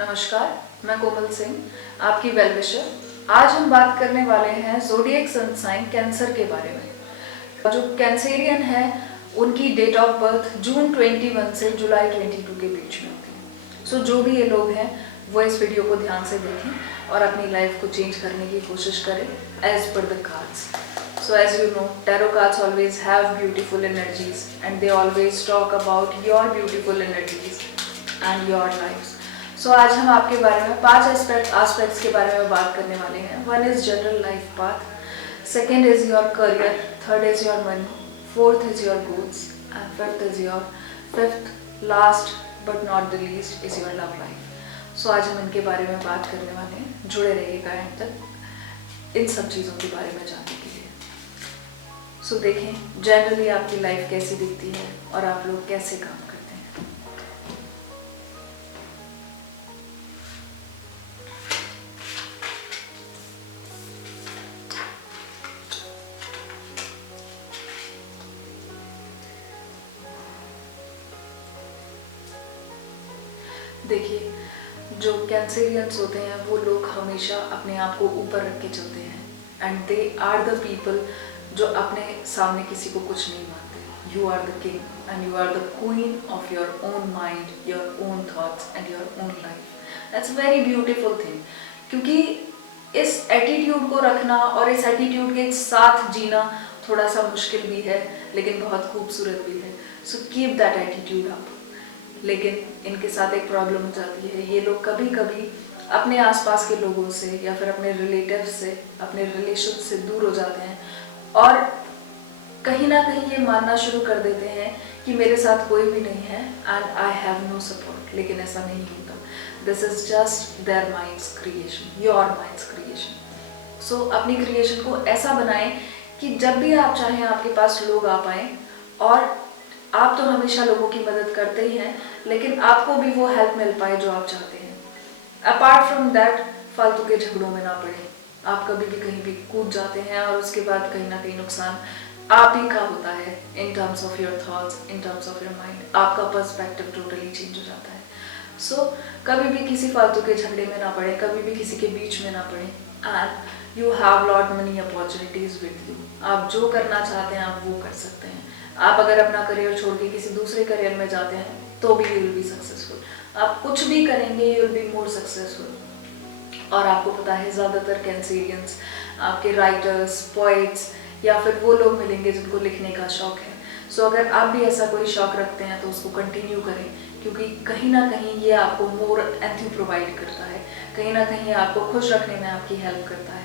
नमस्कार, मैं कोमल सिंह, आपकी वेल विशर। आज हम बात करने वाले हैं ज़ोडिएक सन साइन कैंसर के बारे में। जो कैंसेरियन है उनकी डेट ऑफ बर्थ जून 21 से जुलाई 22 के बीच में होती है। सो जो भी ये लोग हैं वो इस वीडियो को ध्यान से देखें और अपनी लाइफ को चेंज करने की कोशिश करें as per the cards. So as you know, tarot cards always have beautiful energies and they always talk about your beautiful energies and your lives. So आज हम आपके बारे में 5 एस्पेक्ट्स के बारे में बात करने वाले हैं। 1 is general life path, 2nd is your career, 3rd is your money, 4th is your goals and 5th last but not the least is your love life. So आज हम इनके बारे में बात करने वाले हैं। जुड़े रहिएगा एंड तक इन सब चीज़ों के बारे में जानने के लिए। सो देखें जनरली आपकी लाइफ कैसी दिखती है और आप लोग कैसे काम करते हैं। देखिए, जो कैंसेरियंस होते हैं वो लोग हमेशा अपने आप को ऊपर रख के चलते हैं and they are the people जो अपने सामने किसी को कुछ नहीं मानते। You are the king and you are the queen of your own mind, your own thoughts and your own life. That's very beautiful thing, क्योंकि इस एटीट्यूड को रखना और इस एटीट्यूड के साथ जीना थोड़ा सा मुश्किल भी है लेकिन बहुत खूबसूरत भी है। So keep that attitude up. लेकिन इनके साथ एक प्रॉब्लम हो जाती है, ये लोग कभी कभी अपने आसपास के लोगों से या फिर अपने रिलेटिव से, अपने रिलेशन से दूर हो जाते हैं और कहीं ना कहीं ये मानना शुरू कर देते हैं कि मेरे साथ कोई भी नहीं है and I have no support. लेकिन ऐसा नहीं होता। This is just their mind's creation, your mind's creation. So अपनी क्रिएशन को ऐसा बनाएं कि जब भी आप चाहें आपके पास लोग आ पाएं। और आप तो हमेशा लोगों की मदद करते ही हैं, लेकिन आपको भी वो हेल्प मिल पाए जो आप चाहते हैं। अपार्ट फ्रॉम दैट, फालतू के झगड़ों में ना पड़े। आप कभी भी कहीं भी कूद जाते हैं और उसके बाद कहीं ना कहीं नुकसान आप ही का होता है। In terms of your thoughts, in terms of your mind, आपका पर्सपेक्टिव टोटली चेंज हो जाता है। सो कभी भी किसी फालतू के झगड़े में ना पड़े, कभी भी किसी के बीच में ना पड़े। And you have lot money opportunities with you. आप जो करना चाहते हैं आप वो कर सकते हैं। आप अगर अपना करियर छोड़ के किसी दूसरे करियर में जाते हैं तो भी यू विल बी सक्सेसफुल। आप कुछ भी करेंगे you will be more successful. और आपको पता है ज़्यादातर कैंसेरियंस आपके राइटर्स, पोइट्स या फिर वो लोग मिलेंगे जिनको लिखने का शौक है। सो अगर आप भी ऐसा कोई शौक रखते हैं तो उसको कंटिन्यू करें, क्योंकि कहीं ना कहीं ये आपको मोर एंथी प्रोवाइड करता है, कहीं ना कहीं आपको खुश रखने में आपकी हेल्प करता है।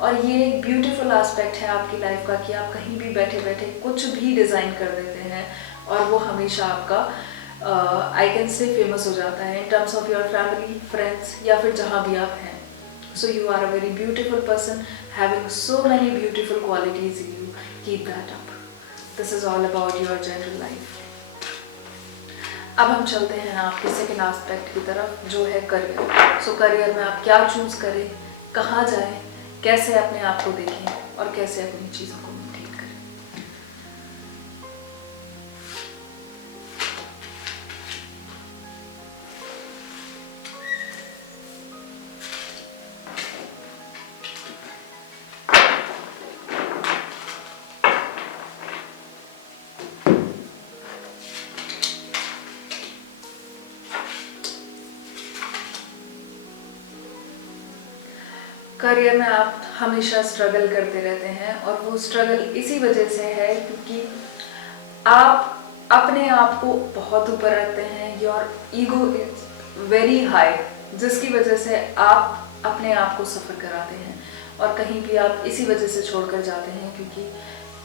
और ये एक ब्यूटीफुल एस्पेक्ट है आपकी लाइफ का कि आप कहीं भी बैठे बैठे कुछ भी डिज़ाइन कर देते हैं और वो हमेशा आपका आई कैन से फेमस हो जाता है in terms of your family, friends या फिर जहाँ भी आप हैं। So you are a very beautiful person having so many beautiful qualities in you. Keep that up. This is all about your general life. अब हम चलते हैं आपके सेकेंड एस्पेक्ट की तरफ, जो है करियर। सो करियर में आप क्या चूज करें, कहाँ जाएं, कैसे अपने आप को देखें और कैसे अपनी चीज़ों को मेंटेन करें। करियर में आप हमेशा स्ट्रगल करते रहते हैं और वो स्ट्रगल इसी वजह से है क्योंकि आप अपने आप को बहुत ऊपर रखते हैं। Your ego is very high, जिसकी वजह से आप अपने आप को सफ़र कराते हैं और कहीं भी आप इसी वजह से छोड़कर जाते हैं क्योंकि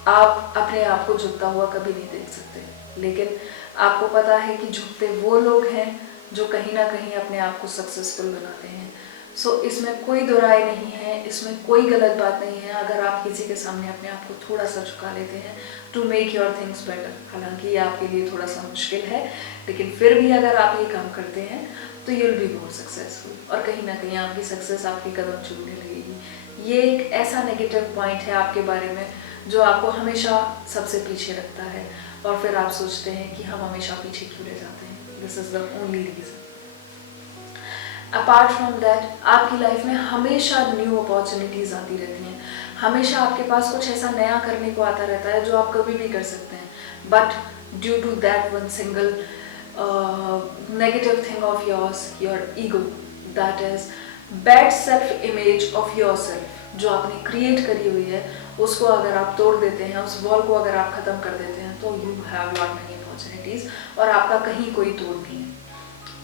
आप अपने आप को झुकता हुआ कभी नहीं देख सकते। लेकिन आपको पता है कि झुकते वो लोग हैं जो कहीं ना कहीं अपने आप को सक्सेसफुल बनाते हैं। सो इसमें कोई दो राय नहीं है, इसमें कोई गलत बात नहीं है अगर आप किसी के सामने अपने आप को थोड़ा सा झुका लेते हैं to make your things better. हालांकि ये आपके लिए थोड़ा सा मुश्किल है, लेकिन फिर भी अगर आप ये काम करते हैं तो you will be more successful और कहीं ना कहीं आपकी सक्सेस आपके कदम चूमने लगेगी। ये एक ऐसा नेगेटिव पॉइंट है आपके बारे में जो आपको हमेशा सबसे पीछे रखता है और फिर आप सोचते हैं कि हम हमेशा पीछे क्यों रह जाते हैं। This is the only reason. Apart from that आपकी लाइफ में हमेशा न्यू अपॉर्चुनिटीज आती रहती हैं, हमेशा आपके पास कुछ ऐसा नया करने को आता रहता है जो आप कभी भी कर सकते हैं, but due to that one single negative thing of yours, your ego, that is bad self image of your self जो आपने क्रिएट करी हुई है, उसको अगर आप तोड़ देते हैं, उस वॉल को अगर आप खत्म कर देते हैं, तो you have lot many opportunities और आपका कहीं कोई तोड़ नहीं है।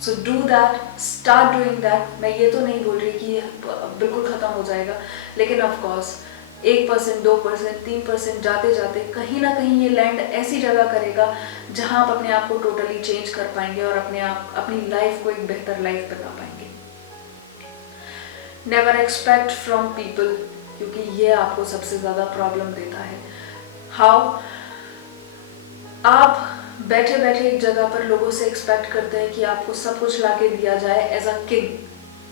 So do that, start doing that. मैं ये तो नहीं बोल रही कि ये बिल्कुल ख़त्म हो जाएगा, लेकिन ऑफकोर्स 1%, 2%, 3% जाते जाते कहीं ना कहीं ये लैंड ऐसी जगह करेगा जहाँ आप अपने आप को टोटली चेंज कर पाएंगे और अपनी लाइफ को एक बेहतर लाइफ बना पाएंगे। नेवर एक्सपेक्ट फ्रॉम पीपल, क्योंकि ये आपको सबसे ज़्यादा प्रॉब्लम देता है। हाउ आप बैठे बैठे एक जगह पर लोगों से एक्सपेक्ट करते हैं कि आपको सब कुछ लाके दिया जाए एज अ किंग,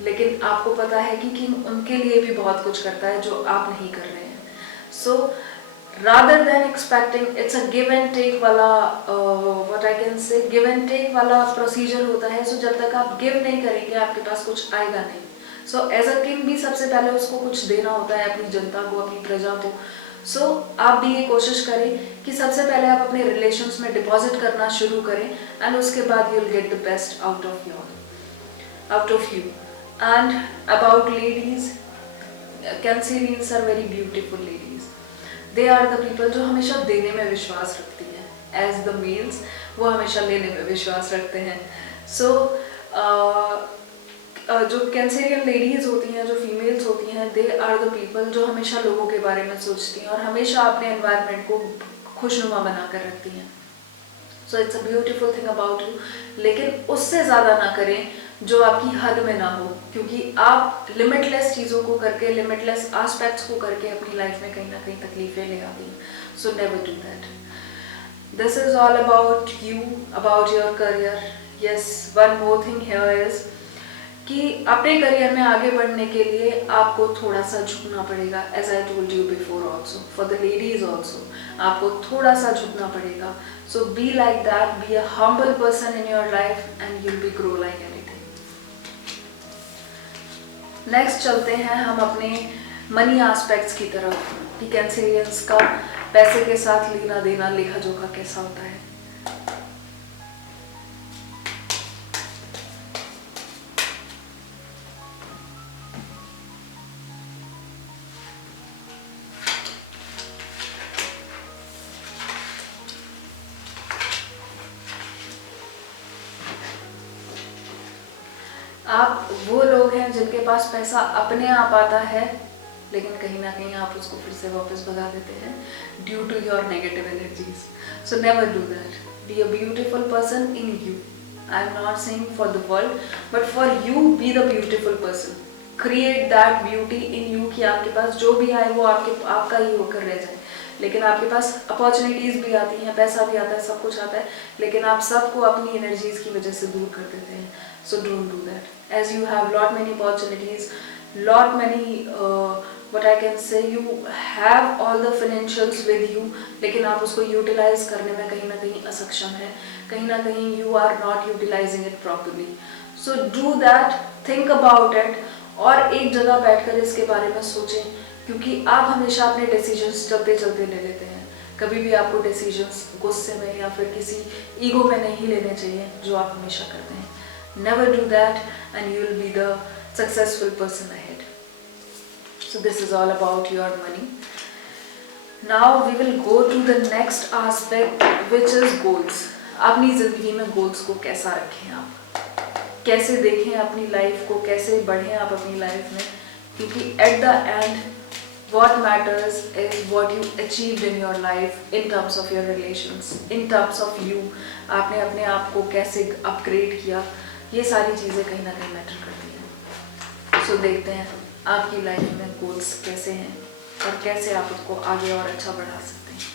लेकिन आपको पता है कि किंग उनके लिए भी बहुत कुछ करता है जो आप नहीं कर रहे हैं। So rather than expecting, it's a give and take वाला, what I can say, give and take वाला प्रोसीजर होता है। सो जब तक आप गिव नहीं करेंगे आपके पास कुछ आएगा नहीं। सो एज अ किंग भी सबसे पहले उसको कुछ देना होता है अपनी जनता को, अपनी प्रजा को। सो आप भी ये कोशिश करें कि सबसे पहले आप अपने रिलेशंस में डिपॉजिट करना शुरू करें एंड उसके बाद you will get the best out of you. And about ladies, cancerians are very beautiful ladies. They are the people जो हमेशा देने में विश्वास रखती हैं, एज द मेल्स वो हमेशा लेने में विश्वास रखते हैं। सो जो कैंसेरियन लेडीज होती हैं, जो फीमेल्स होती हैं, दे आर द पीपल जो हमेशा लोगों के बारे में सोचती हैं और हमेशा अपने एनवायरनमेंट को खुशनुमा बना कर रखती हैं। So it's a beautiful thing about you, लेकिन उससे ज़्यादा ना करें जो आपकी हद में ना हो, क्योंकि आप लिमिटलेस चीज़ों को करके, लिमिटलेस एस्पेक्ट्स को करके अपनी लाइफ में कहीं ना कहीं तकलीफें ले आती हैं। सो never do that. This is all about you, about your career. Yes, one more thing here is कि अपने करियर में आगे बढ़ने के लिए आपको थोड़ा सा झुकना पड़ेगा, as I told you before also, for the ladies also आपको थोड़ा सा झुकना पड़ेगा। So be like that, be a humble person in your life and you'll be grow like anything. Next चलते हैं हम अपने मनी एस्पेक्ट्स की तरफ कि कैंसेरियंस का पैसे के साथ लेना देना, लेखा जोखा कैसा होता है। आप वो लोग हैं जिनके पास पैसा अपने आप आता है, लेकिन कहीं ना कहीं आप उसको फिर से वापस भगा देते हैं due to your negative energies. So never do that. Be a beautiful person in you. I am not saying for the world, but for you be the beautiful person. Create that beauty in you कि आपके पास जो भी आए वो आपका ही होकर रह जाए। लेकिन आपके पास अपॉर्चुनिटीज़ भी आती हैं, पैसा भी आता है, सब कुछ आता है, लेकिन आप सबको अपनी एनर्जीज़ की वजह से दूर कर देते हैं। So don't do that. As you have lot many opportunities, lot many what I can say, you have all the financials with you, लेकिन आप उसको यूटिलाइज करने में कहीं ना कहीं असक्षम है, कहीं ना कहीं you are not utilizing it properly. So do that, think about it और एक जगह बैठकर इसके बारे में सोचें, क्योंकि आप हमेशा अपने डिसीजंस चलते चलते ले लेते हैं। कभी भी आपको डिसीजंस गुस्से में या फिर किसी ईगो में नहीं लेने चाहिए जो आप हमेशा करते हैं। Never do that and you will be the successful person ahead. So this is all about your money. Now we will go to the next aspect, which is goals. अपनी ज़िंदगी में goals को कैसा रखें आप, कैसे देखें अपनी लाइफ को, कैसे बढ़ें आप अपनी लाइफ में, क्योंकि at the end what matters is what you achieved in your life in terms of your relations, in terms of you. आपने अपने आप को कैसे अपग्रेड किया, ये सारी चीज़ें कहीं ना कहीं मैटर करती हैं। सो देखते हैं आपकी लाइफ में गोल्स कैसे हैं और कैसे आप उसको आगे और अच्छा बढ़ा सकते हैं।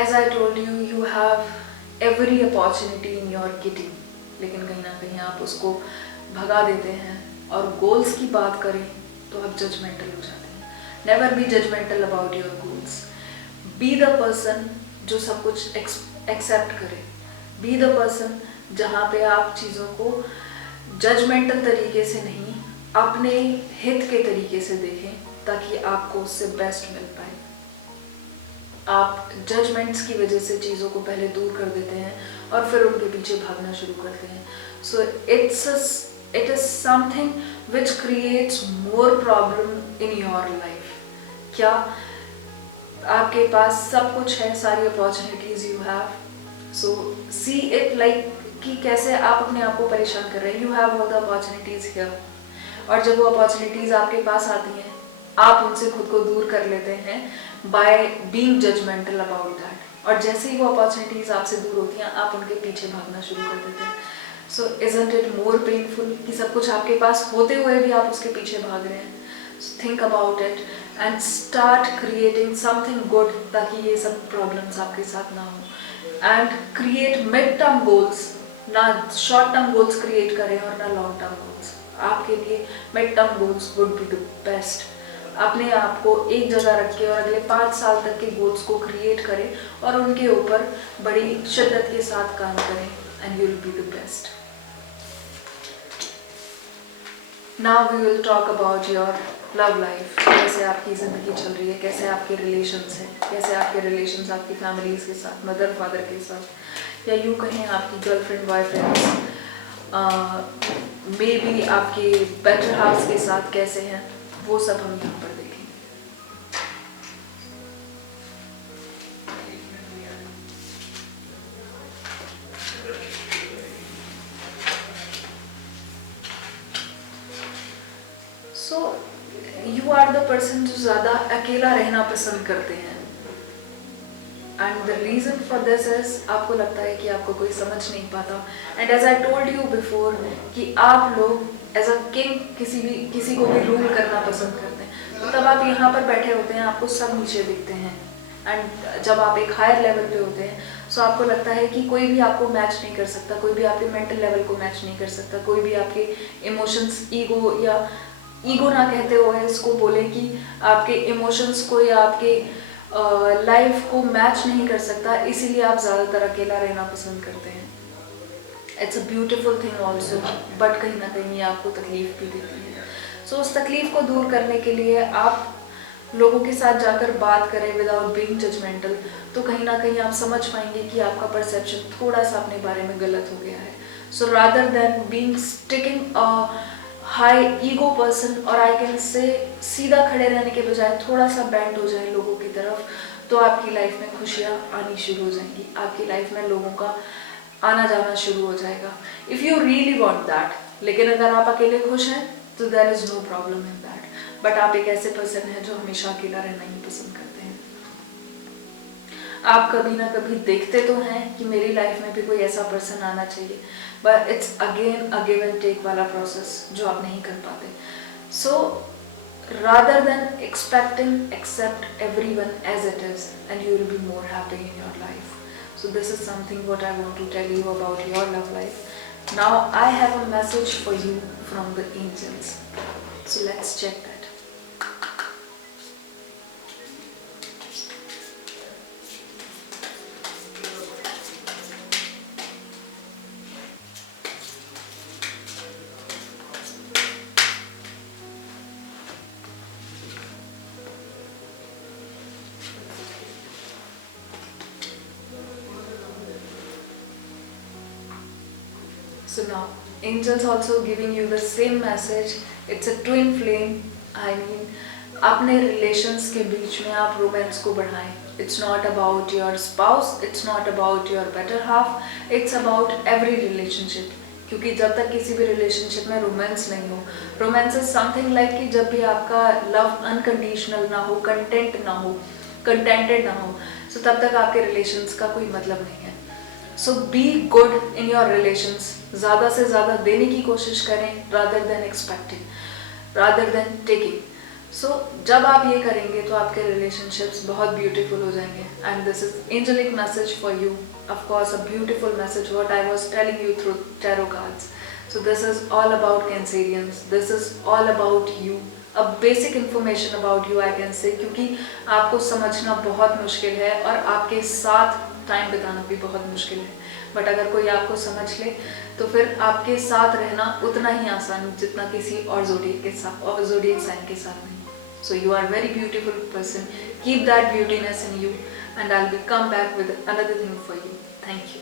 As I told you, you have every opportunity in your getting, लेकिन कहीं ना कहीं आप उसको भगा देते हैं। और गोल्स की बात करें तो आप जजमेंटल हो जाते हैं। Never be judgmental about your goals. Be the person जो सब कुछ एक्सेप्ट करें। बी द पर्सन जहाँ पे आप चीज़ों को जजमेंटल तरीके से नहीं, अपने हित के तरीके से देखें, ताकि आपको उससे बेस्ट मिल पाए। आप जजमेंट्स की वजह से चीज़ों को पहले दूर कर देते हैं और फिर उनके पीछे भागना शुरू करते हैं। So it is something which creates more problem in your life. क्या आपके पास सब कुछ है, सारी opportunities you have, so see it like कि कैसे आप अपने आप को परेशान कर रहे हैं। You have all the opportunities here, और जब वो अपॉर्चुनिटीज़ आपके पास आती हैं, आप उनसे खुद को दूर कर लेते हैं by being judgmental about that, और जैसे ही वो अपॉर्चुनिटीज़ आपसे दूर होती हैं, आप उनके पीछे भागना शुरू कर देते हैं। सो इज़न्ट इट मोर पेनफुल कि सब कुछ आपके पास होते हुए भी आप उसके पीछे भाग रहे हैं? Think about it and start creating something good, ताकि ये सब प्रॉब्लम्स आपके साथ ना हो। And create mid term goals, ना शॉर्ट टर्म गोल्स क्रिएट करें और ना लॉन्ग टर्म गोल्स। आपके लिए mid term goals would be the best. अपने आप को एक जगह रख के और अगले 5 साल तक के गोल्स को क्रिएट करें और उनके ऊपर बड़ी शिद्दत के साथ काम करें, and you will be the best. Now we will talk about your love life. कैसे आपकी ज़िंदगी चल रही है, कैसे आपके रिलेशंस हैं, कैसे आपके रिलेशंस आपकी फैमिलीज़ के साथ, मदर फादर के साथ, या यूँ कहें आपकी गर्लफ्रेंड बॉयफ्रेंड्स, मे बी आपके बेटर हाफ्स के साथ कैसे हैं, वो सब हम यहाँ पर देखेंगे। So you are the person जो ज़्यादा अकेला रहना पसंद करते हैं, and the reason for this is, आपको लगता है कि आपको कोई समझ नहीं पाता। And as I told you before कि आप लोग एज अ किंग किसी को भी रूल करना पसंद करते हैं। तो तब आप यहाँ पर बैठे होते हैं, आपको सब नीचे दिखते हैं, एंड जब आप एक हायर लेवल पे होते हैं, सो आपको लगता है कि कोई भी आपको मैच नहीं कर सकता, कोई भी आपके मेंटल लेवल को मैच नहीं कर सकता, कोई भी आपके इमोशंस, ईगो ना कहते हुए इसको बोले कि आपके इमोशंस को या आपके लाइफ को मैच नहीं कर सकता, इसीलिए आप ज़्यादातर अकेला रहना पसंद करते हैं। It's a beautiful thing also, but कहीं ना कहीं ये आपको तकलीफ भी देती है। सो उस तकलीफ को दूर करने के लिए आप लोगों के साथ जाकर बात करें विदाउट बीइंग जजमेंटल, तो कहीं ना कहीं आप समझ पाएंगे कि आपका परसेप्शन थोड़ा सा अपने बारे में गलत हो गया है। सो rather then being sticking high ego person, और आई कैन से सीधा खड़े रहने के बजाय थोड़ा सा बैंड हो जाए लोगों की तरफ, तो आपकी लाइफ में खुशियाँ आनी शुरू हो जाएंगी, आपकी लाइफ में लोगों का आना जाना शुरू हो जाएगा, if you really want that. लेकिन अगर आप अकेले खुश हैं तो there is no problem in that, but आप एक ऐसे पर्सन हैं जो हमेशा अकेला रहना ही पसंद करते हैं। आप कभी ना कभी देखते तो हैं कि मेरी लाइफ में भी कोई ऐसा पर्सन आना चाहिए, but it's again a give and take वाला प्रोसेस जो आप नहीं कर पाते। सो rather than expecting, accept everyone as it is, and you will be more happy in your life. So this is something what I want to tell you about your love life. Now I have a message for you from the angels, so let's check that. So now, angels also giving you the same message. It's a twin flame. I mean, अपने relations के बीच में आप romance को बढ़ाएं. It's not about your spouse. It's not about your better half. It's about every relationship. क्योंकि जब तक किसी भी relationship में romance नहीं हो, romance is something like कि जब भी आपका love unconditional ना हो, content ना हो, contented ना हो, so तब तक आपके relations का कोई मतलब नहीं है. So be good in your relations, ज़्यादा से ज़्यादा देने की कोशिश करें rather than expecting, rather than taking. So जब आप ये करेंगे तो आपके रिलेशनशिप्स बहुत ब्यूटीफुल हो जाएंगे, and this is angelic message for you, of course a beautiful message what I was telling you through tarot cards. So this is all about cancerians, this is all about you, a basic information about you I can say, क्योंकि आपको समझना बहुत मुश्किल है और आपके साथ time बिताना भी बहुत मुश्किल है, बट अगर कोई आपको समझ ले तो फिर आपके साथ रहना उतना ही आसान जितना किसी और ज़ोडिएक साइन के साथ नहीं। So you are very beautiful person. Keep that beautiness in you, and I'll be come back with another thing for you. Thank you.